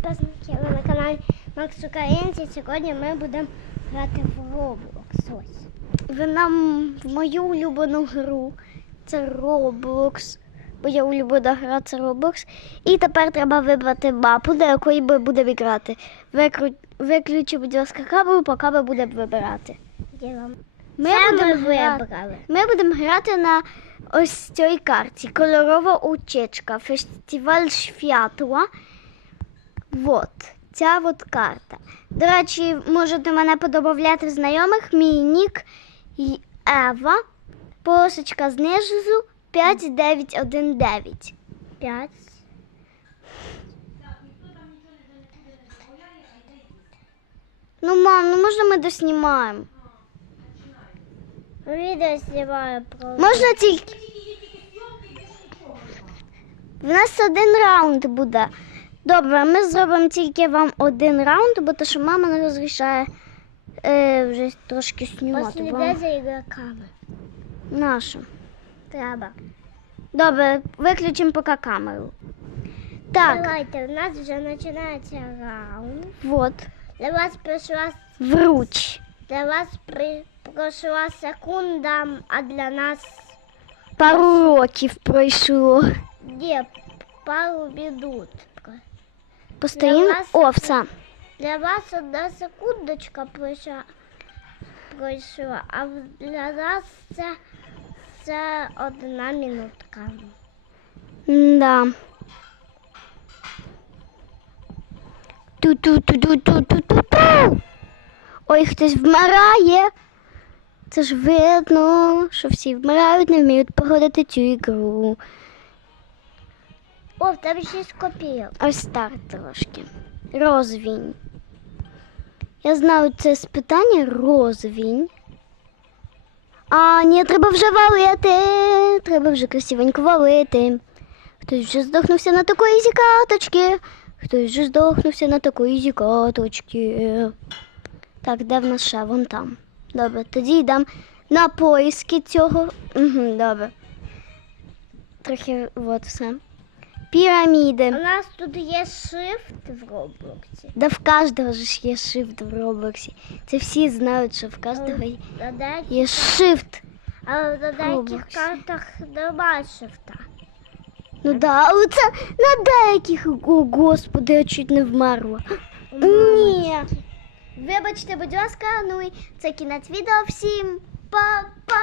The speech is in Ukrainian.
підписники. Ви на каналі Макс Українці. Сьогодні ми будемо грати в Roblox. Ось. Ви нам в мою улюблену гру. Це Roblox. Моя улюблена гра це Roblox. І тепер треба вибрати мапу, до якої ми будемо грати. Викру... Виключи, будь ласка, камеру, поки ми будемо вибирати. Ми будемо грати. Ми будемо грати на ось цій карті. Кольорова учечка, фестиваль святла. Вот. Ця от карта. До речі, можете мене подобавляти знайомих. Мій нік Ева. Полосочка знизу 5919. 5. Ну, мам, ну можна ми доснімаємо? Відео знімаю про Можна тільки. В нас один раунд буде. Добре, ми зробимо тільки вам один раунд, бо то, що мама не розрішає е, вже трошки знімати. посліди за ігроками. Нашу. Треба. Добре, виключимо поки камеру. Так, Давайте, у нас вже починається раунд. от, Для вас прийшла вруч. для вас при, пройшла секунда, а для нас Пару років пройшло. є пару минут. Постоїмо. Для вас- О. Для вас одна секундочка пройшла, пройшла а для нас це, це одна минутка. Да. Ту-ту-ту-ту-ту-ту-ту. Ой, хтось вмирає. Це ж видно, що всі вмирають, не вміють проходити цю ігру. О, в тебе шість копійок. Ось так трошки. Розвінь. Я знаю це спитання розвінь. А, ні, треба вже валити. Треба вже красивенько валити. Хтось вже здохнувся на такої зікаточки. Хтось вже здохнувся на такої зікаточки. Так, де в нас ще? Вон там. Добре, тоді йдемо на поиски цього. Угу, добре. Трохи от все. Піраміди. У нас тут є shift в Роблоксі. Да в кожного ж є shift в Роблоксі. Це всі знають, що в кожного є- На є shift. але на деяких картах немає шифта. Ну да, але це на деяких, о господи, я чуть не вмерла. Ні. Вибачте, будь ласка, ну і це кінець відео. Всім па-па!